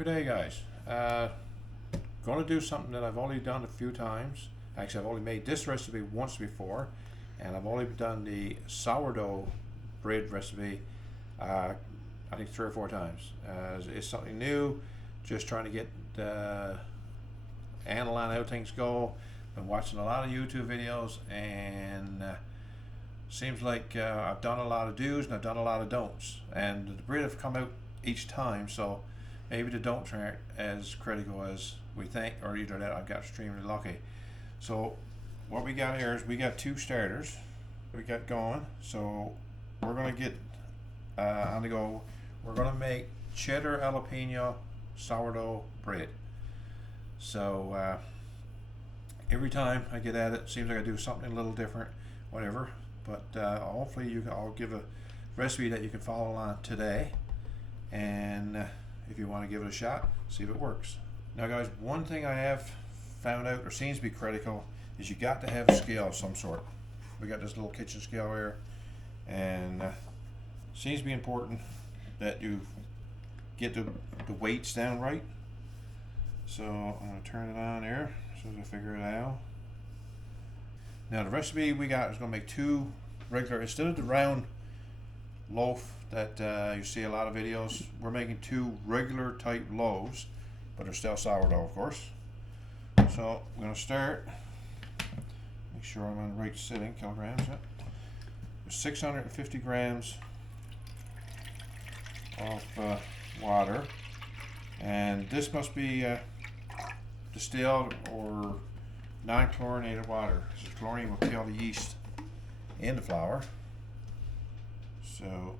Good day, guys. Going to do something that I've only done a few times. Actually, I've only made this recipe once before, and I've only done the sourdough bread recipe I think 3 or 4 times. It's something new, just trying to get analyzing how things go. Been watching a lot of YouTube videos, and seems like I've done a lot of do's and I've done a lot of don'ts, and the bread have come out each time, so maybe the don'ts aren't as critical as we think, or either that I got extremely lucky. So what we got here is we got 2 starters we got going. So we're going to get on the go. We're going to make cheddar jalapeno sourdough bread. So every time I get at it, seems like I do something a little different, whatever. But hopefully I'll give a recipe that you can follow along today, and if you want to give it a shot, see if it works. Now guys, one thing I have found out, or seems to be critical, is you got to have a scale of some sort. We got this little kitchen scale here, and seems to be important that you get the weights down right. So I'm going to turn it on there so as I figure it out. Now the recipe we got is going to make 2 regular, instead of the round loaf that you see a lot of videos, we're making 2 regular type loaves, but they're still sourdough, of course. So we're going to start, make sure I'm on the right sitting kilograms. Yeah. 650 grams of water, and this must be distilled or non-chlorinated water. So chlorine will kill the yeast in the flour. So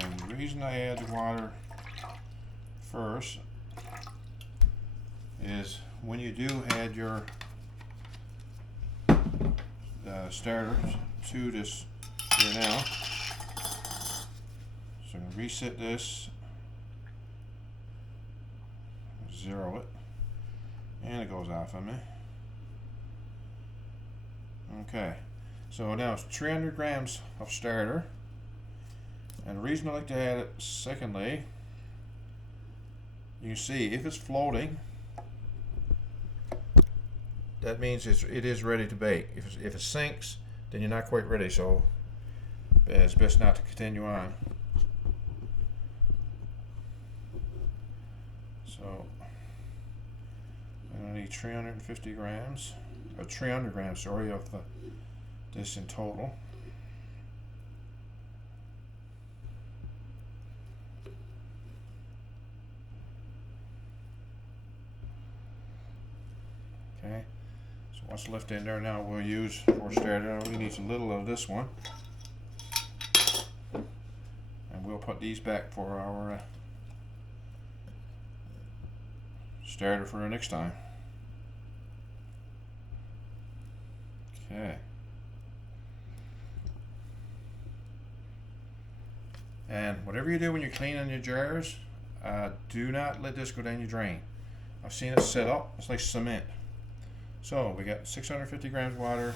and the reason I add the water first is when you do add your starters to this here now. So I'm going to reset this, 0 it, and it goes off on me. Okay, so now it's 300 grams of starter, and the reason I like to add it secondly, you can see if it's floating, that means it is ready to bake. If it sinks, then you're not quite ready, so it's best not to continue on. So I'm going to need 350 grams, or 300 grams, sorry, of this in total. Okay, so what's left in there now we'll use for starter. We need a little of this one, and we'll put these back for our starter for the next time. Okay. And whatever you do when you're cleaning your jars, do not let this go down your drain. I've seen it set up, it's like cement. So we got 650 grams water,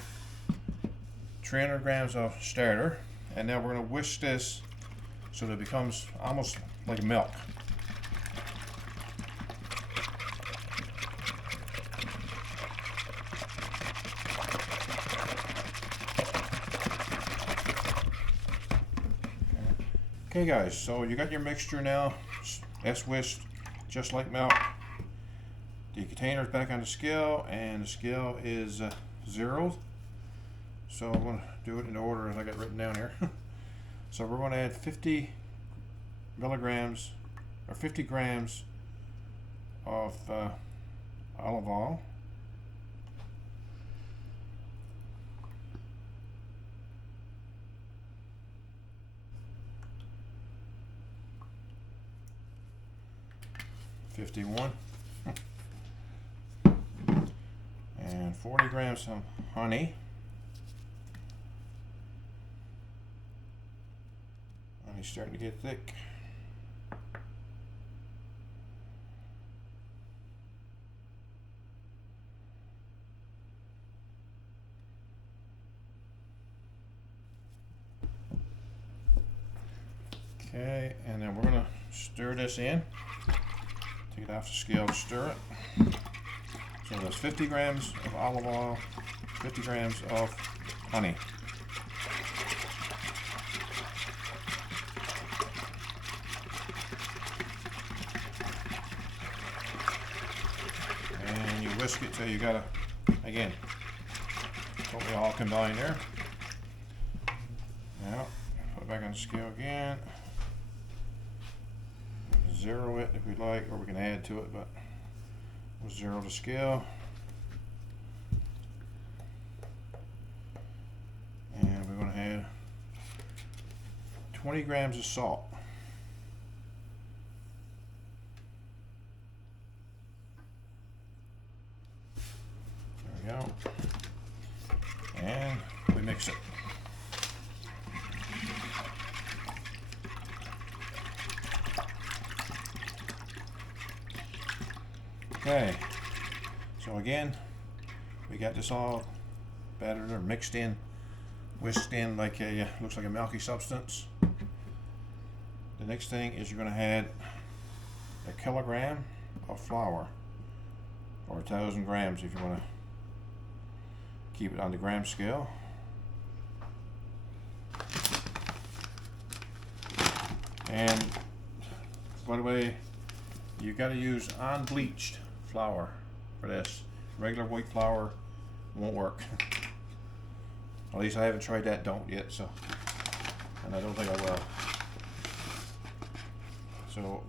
300 grams of starter, and now we're going to whisk this so that it becomes almost like milk. Okay guys, so you got your mixture now. That's whisked just like milk. The container's back on the scale, and the scale is zeroed. So I'm going to do it in order as I got written down here. So we're going to add 50 milligrams or 50 grams of olive oil. $51 and 40 grams of honey. Honey's starting to get thick. Okay, and then we're gonna stir this in. Take it off the scale to stir it. So there's 50 grams of olive oil, 50 grams of honey. And you whisk it till you got again, totally all combined there. Now, put it back on the scale again. Zero it if we'd like, or we can add to it, but we'll zero the scale. And we're going to add 20 grams of salt. There we go. And we mix it. Okay, so again, we got this all battered or mixed in, whisked in like a, looks like a milky substance. The next thing is you're going to add a kilogram of flour, or 1,000 grams if you want to keep it on the gram scale. And by the way, you got to use unbleached flour for this. Regular white flour won't work. At least I haven't tried that don't yet, so, and I don't think I will. So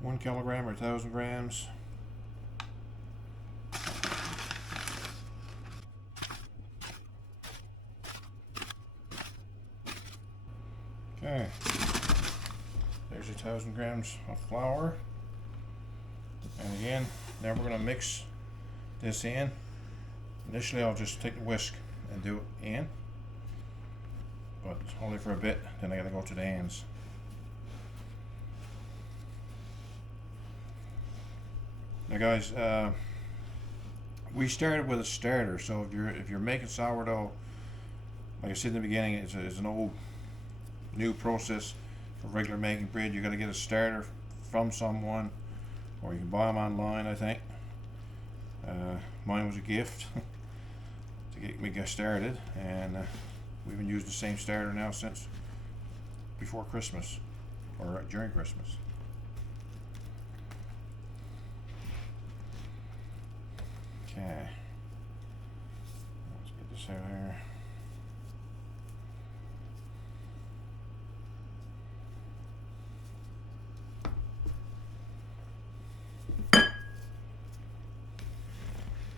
1 kilogram or 1,000 grams. Okay, there's 1,000 grams of flour. And again, now we're going to mix this in. Initially I'll just take the whisk and do it in, but only for a bit, then I got to go to the ends. Now guys, we started with a starter, so if you're making sourdough, like I said in the beginning, it's an old new process for regular making bread. You got to get a starter from someone, or you can buy them online, I think. Mine was a gift to get me started, and we've been using the same starter now since before Christmas, or during Christmas. Okay, let's get this out here.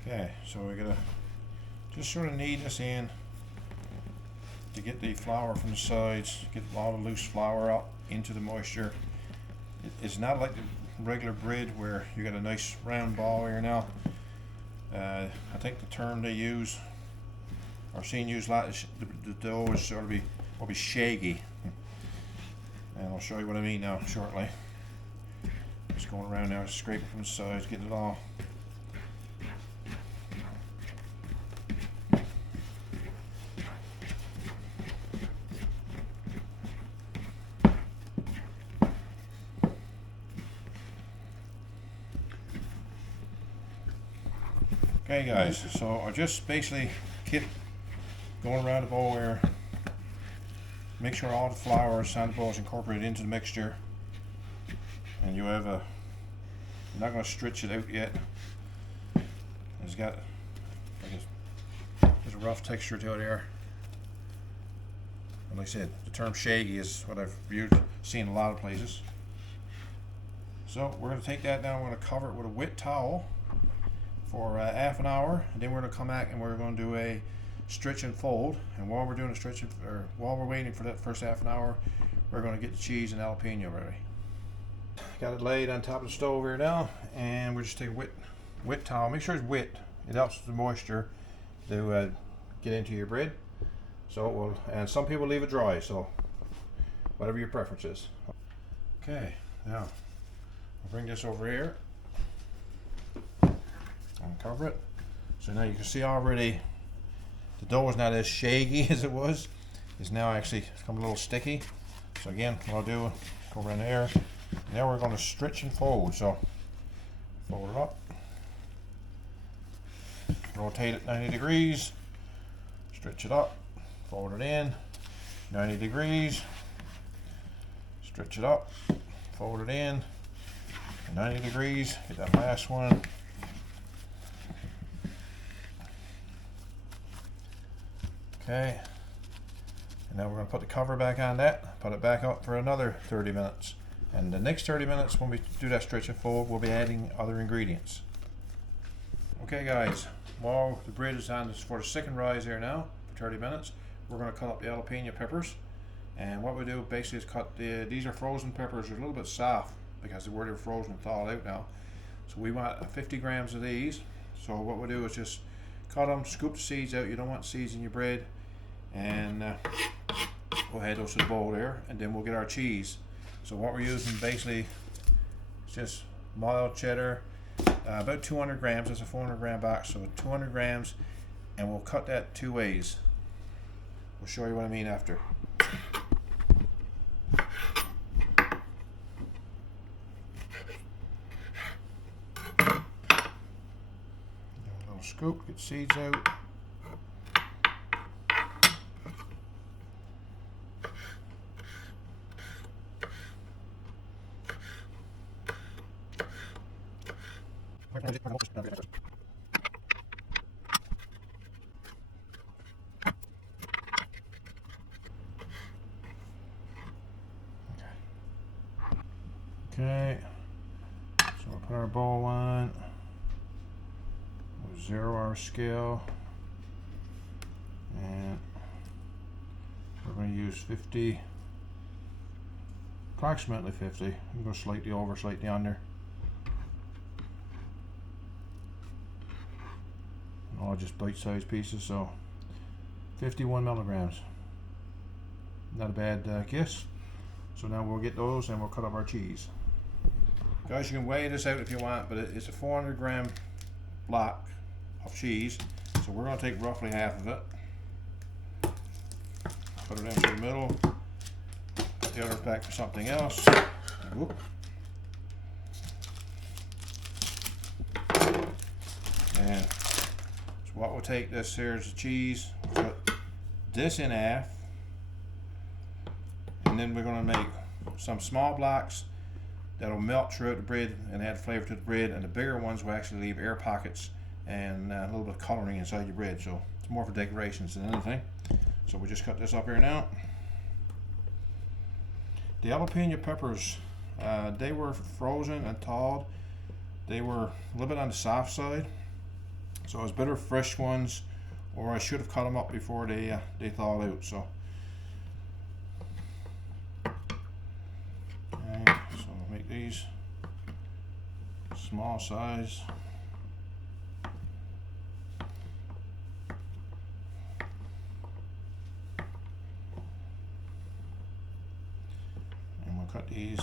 Okay, so we're gonna just sort of knead this in to get the flour from the sides, get all the loose flour out into the moisture. It's not like the regular bread where you got a nice round ball here now. I think the term they use, or seen used a lot, is the dough is sort of will be shaggy, and I'll show you what I mean now shortly. Just going around now, scraping from the sides, getting it all. Okay guys, so I just basically keep going around the bowl here, make sure all the flour on the bowl is incorporated into the mixture, and you have you're not going to stretch it out yet. It's got, there's a rough texture to it here. And like I said, the term shaggy is what I've seen a lot of places. So we're going to take that now, we're going to cover it with a wet towel for half an hour, and then we're going to come back and we're going to do a stretch and fold. And while we're doing a stretch, or while we're waiting for that first half an hour, we're going to get the cheese and jalapeno ready. Got it laid on top of the stove here now, and we'll just take a wet towel. Make sure it's wet. It helps the moisture to get into your bread. So it will, and some people leave it dry, so whatever your preference is. Okay, now I'll bring this over here. Uncover it. So now you can see already the dough is not as shaggy as it was. It's now actually become a little sticky. So again, what I'll do, go over in there. Now we're going to stretch and fold. So fold it up, rotate it 90 degrees, stretch it up, fold it in, 90 degrees, stretch it up, fold it in, 90 degrees, get that last one. Okay, and now we're going to put the cover back on that, put it back up for another 30 minutes. And the next 30 minutes when we do that stretch and fold, we'll be adding other ingredients. Okay guys, while the bread is on for the second rise here now, for 30 minutes, we're going to cut up the jalapeno peppers. And what we do basically is cut these are frozen peppers. They're a little bit soft because they're frozen and thawed out now. So we want 50 grams of these. So what we do is just cut them, scoop the seeds out. You don't want seeds in your bread. And we'll add those to the bowl there, and then we'll get our cheese. So what we're using basically is just mild cheddar, about 200 grams. That's a 400 gram box, so 200 grams, and we'll cut that 2 ways. We'll show you what I mean after. A little scoop, get seeds out. Okay, so we'll put our bowl on, we'll zero our scale, and we're going to use 50, approximately 50. I'm going to go slightly over, slightly under. All just bite-sized pieces, so 51 milligrams. Not a bad guess. So now we'll get those and we'll cut up our cheese. Guys, you can weigh this out if you want, but it's a 400 gram block of cheese. So we're going to take roughly half of it. Put it into the middle. Put the others back for something else. Whoop. And so what we'll take this here is the cheese, put this in half, and then we're going to make some small blocks that'll melt throughout the bread and add flavor to the bread, and the bigger ones will actually leave air pockets and a little bit of coloring inside your bread, so it's more for decorations than anything. So we just cut this up here now. The jalapeno peppers, they were frozen and thawed. They were a little bit on the soft side, so it was better fresh ones, or I should have cut them up before they thawed out. So make these small size. And we'll cut these.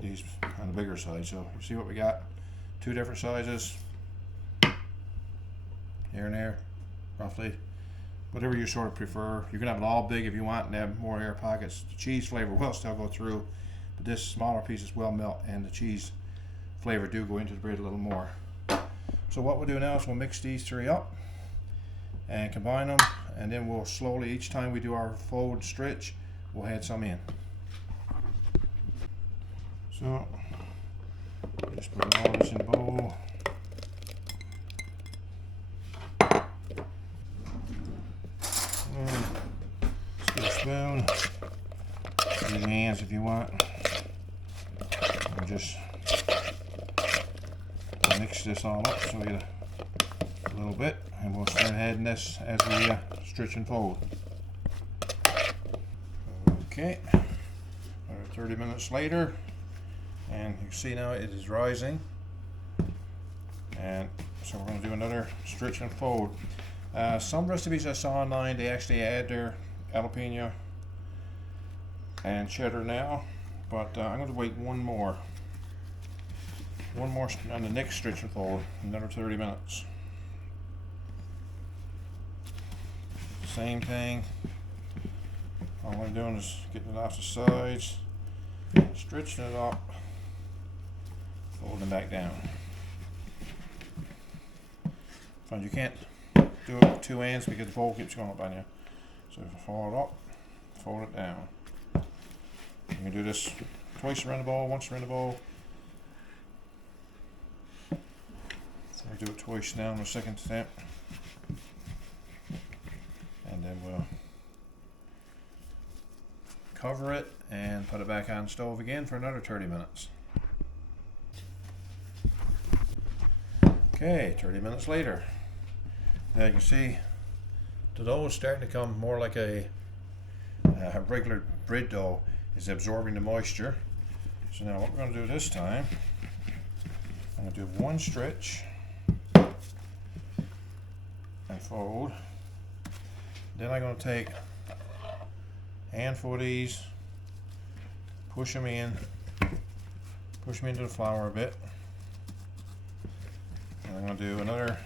These on the bigger side, so you see what we got, 2 different sizes here and there, roughly, whatever you sort of prefer. You can have it all big if you want and have more air pockets. The cheese flavor will still go through, but this smaller pieces will melt and the cheese flavor do go into the bread a little more. So what we'll do now is we'll mix these 3 up and combine them, and then we'll slowly, each time we do our fold and stretch, we'll add some in. So, just put all this in the bowl. And let's get a spoon. Use your hands if you want. We'll just mix this all up so we get a little bit, and we'll start adding this as we stretch and fold. Okay, 30 minutes later. And you can see now it is rising, and so we're going to do another stretch and fold. Some recipes I saw online, they actually add their jalapeno and cheddar now, but I'm going to wait one more on the next stretch and fold, another 30 minutes. Same thing. All I'm doing is getting it off the sides, stretching it up, folding it back down. Find you can't do it with two ends because the bowl keeps going up on you. So if you fold it up, fold it down. You can do this twice around the bowl, once around the bowl. So I do it twice down the second step. And then we'll cover it and put it back on the stove again for another 30 minutes. Okay, 30 minutes later. Now you can see the dough is starting to come more like a regular bread dough. Is absorbing the moisture. So now what we're going to do this time, I'm going to do one stretch and fold. Then I'm going to take a handful of these, push them into the flour a bit. And I'm going to do another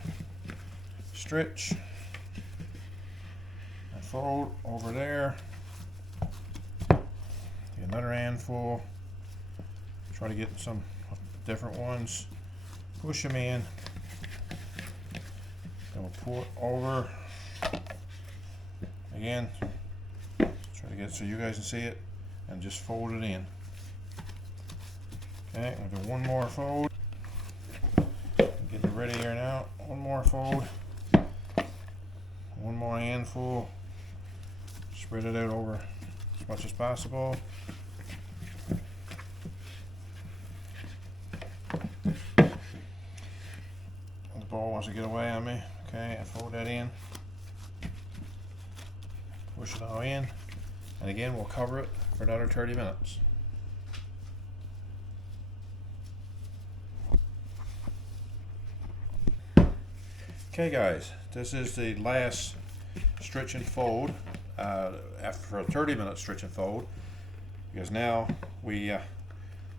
stretch and fold over there. Another handful, try to get some different ones, push them in, then we'll pour it over again, try to get it so you guys can see it, and just fold it in. Okay, I'll do one more fold, getting it ready here now, one more fold, one more handful, spread it out over as much as possible. Ball wants to get away on me. Okay, I fold that in, push it all in, and again we'll cover it for another 30 minutes. Okay guys, this is the last stretch and fold after a 30-minute stretch and fold, because now we're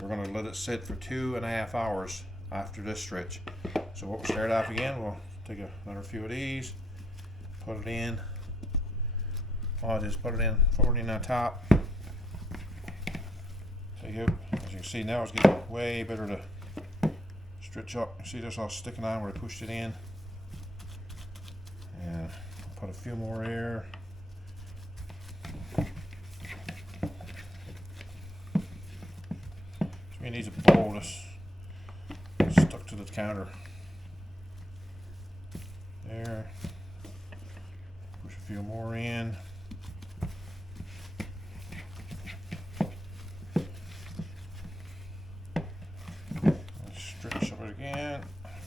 going to let it sit for 2.5 hours after this stretch. So we'll start off again. We'll take another few of these, put it in. I'll just put it in, fold it in on top. So as you can see now, it's getting way better to stretch up. See this all sticking on where I pushed it in. And I'll put a few more here. So it needs a bowl that's stuck to the counter. There. Push a few more in. Stretch it again.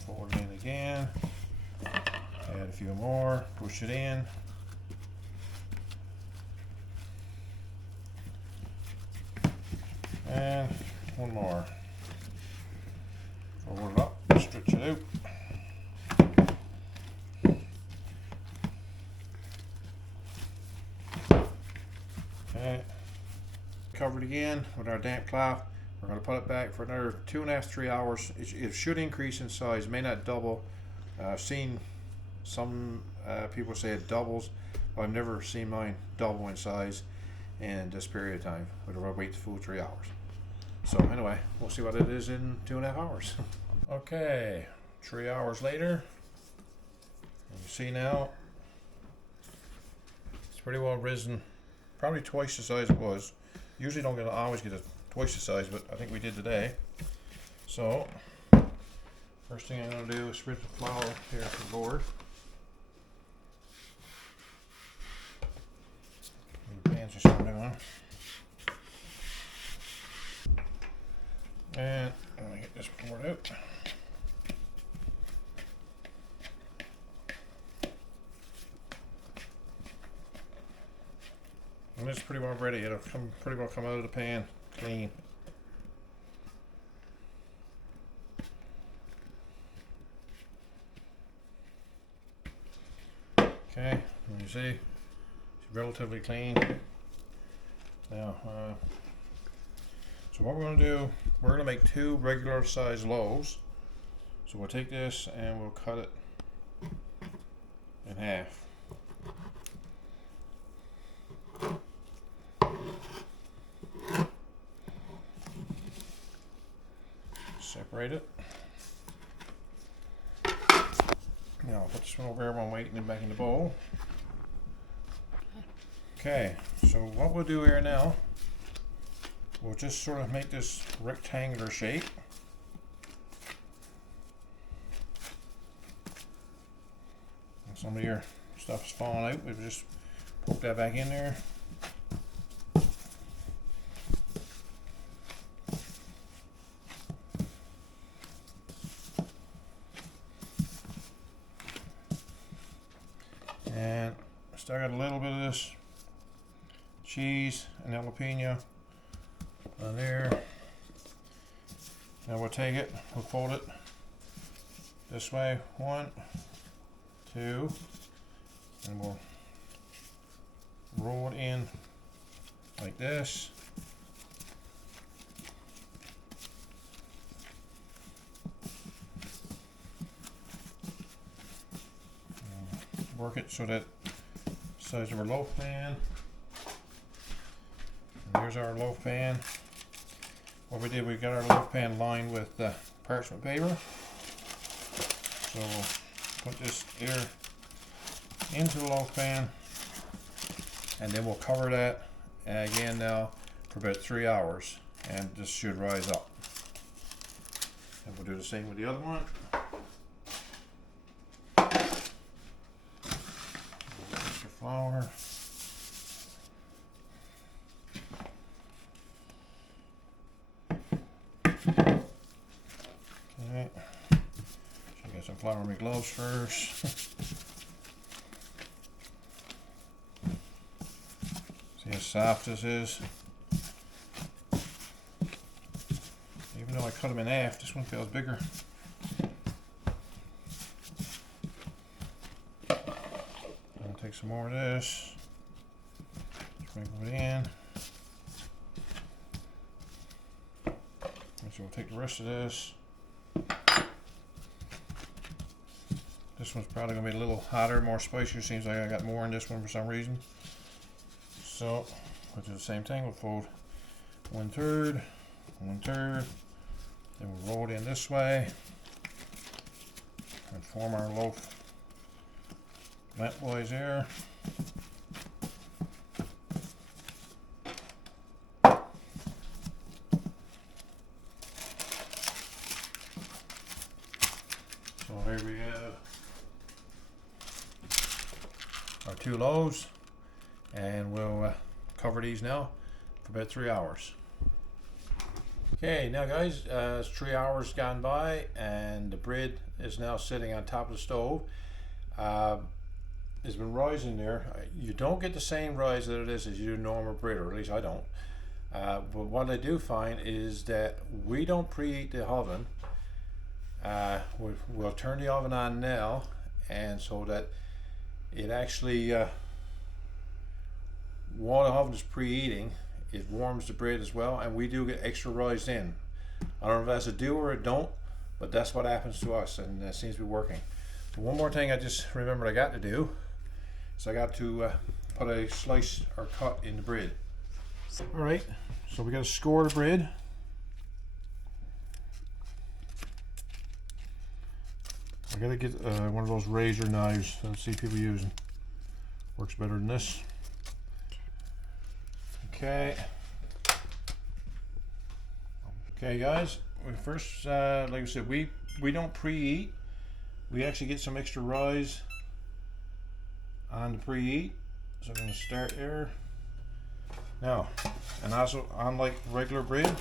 Fold it in again. Add a few more. Push it in. And one more. Fold it up. Stretch it out. Okay, cover it again with our damp cloth. We're going to put it back for another 2.5–3 hours. It should increase in size, may not double. I've seen some people say it doubles, but I've never seen mine double in size in this period of time. We'll wait the full 3 hours. So anyway, we'll see what it is in 2.5 hours. Okay, 3 hours later. You see now, it's pretty well risen. Probably twice the size it was. Usually don't always get it twice the size, but I think we did today. So, first thing I'm going to do is spread the flour here on the board. The pans are starting on. And I'm going to get this poured out. And it's pretty well ready. It'll pretty well come out of the pan clean. Okay, you see relatively clean. Now, so what we're going to do, we're going to make 2 regular size loaves. So we'll take this and we'll cut it in half. Separate it. Now I'll put this one over here while I'm waiting it back in the bowl. Okay, so what we'll do here now, we'll just sort of make this rectangular shape. And some of your stuff is falling out, we'll just poke that back in there. And still got a little bit of this cheese and jalapeno on there. Now we'll take it, we'll fold it this way, 1, 2, and we'll roll it in like this. Work it so that size of our loaf pan. And here's our loaf pan. What we did, we got our loaf pan lined with parchment paper. So we'll put this here into the loaf pan, and then we'll cover that again now for about 3 hours, and this should rise up. And we'll do the same with the other one. Flour. Okay. So get some flour in my gloves first. See how soft this is. Even though I cut them in half, this one feels bigger. Take some more of this, sprinkle it in, and so we'll take the rest of this. This one's probably going to be a little hotter, more spicier. Seems like I got more in this one for some reason. So we'll do the same thing. We'll fold 1/3, 1/3, then we'll roll it in this way and form our loaf lengthwise there. So here we have our 2 loaves, and we'll cover these now for about 3 hours. Okay, now guys, it's 3 hours gone by, and the bread is now sitting on top of the stove. It's been rising there. You don't get the same rise that it is as you do normal bread, or at least I don't. But what I do find is that we don't preheat the oven. We'll turn the oven on now, and so that it actually, while the oven is preheating, it warms the bread as well, and we do get extra rise in. I don't know if that's a do or a don't, but that's what happens to us, and it seems to be working. So one more thing I just remembered I got to do. So I got to put a slice or cut in the bread. Alright, so we got to score the bread. I got to get one of those razor knives that I see people using. Works better than this. Okay. Okay guys, we first, like I said, we don't preheat. We actually get some extra rise on the preheat, so I'm going to start there now. And also, unlike regular bread,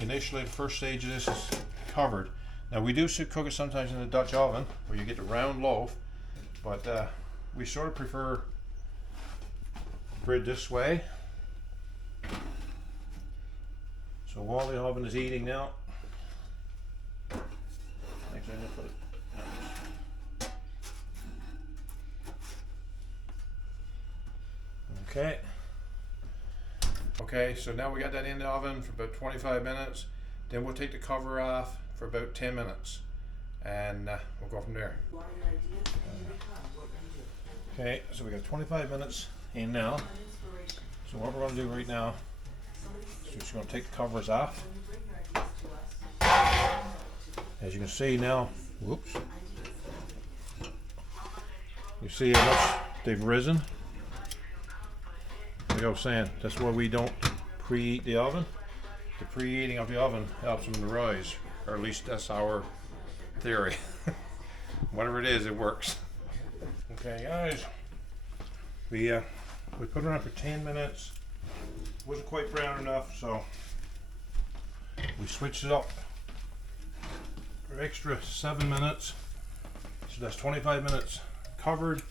initially the first stage of this is covered. Now we do cook it sometimes in the Dutch oven where you get the round loaf, but we sort of prefer bread this way. So while the oven is heating now, actually I'm going to put it. Okay. Okay, so now we got that in the oven for about 25 minutes. Then we'll take the cover off for about 10 minutes. And we'll go from there. Okay, so we got 25 minutes in now. So what we're going to do right now is we're just going to take the covers off. As you can see now, whoops. You see how much they've risen? Like I was saying, that's why we don't preheat the oven. The preheating of the oven helps them to rise, or at least that's our theory. Whatever it is, it works. Okay, guys, we put it on for 10 minutes. Wasn't quite brown enough, so we switched it up for extra 7 minutes. So that's 25 minutes covered,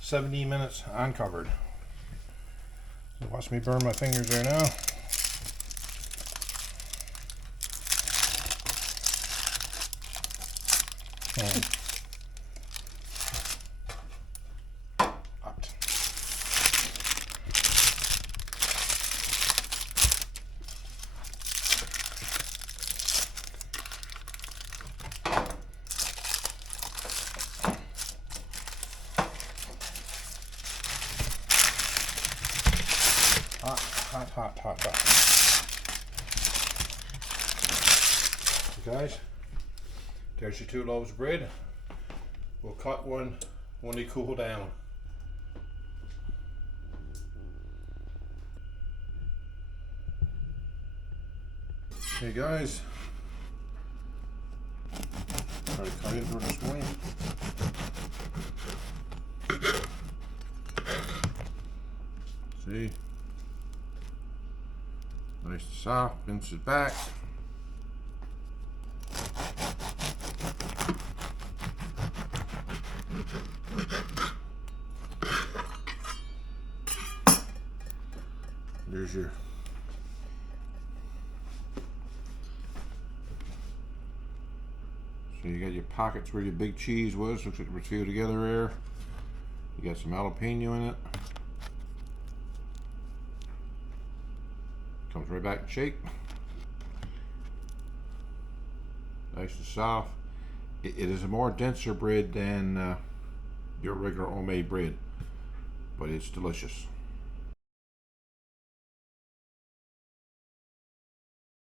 70 minutes uncovered. So watch me burn my fingers there now. Hot. Hot. So guys, there's your 2 loaves of bread. We'll cut one when they cool down. Okay guys, try to cut into it this morning. See? Nice and soft, pinch it back. There's your so you got your pockets where your big cheese was, looks like we're two together there. You got some jalapeno in it. Comes right back in shape. Nice and soft. It is a more denser bread than your regular homemade bread, but it's delicious.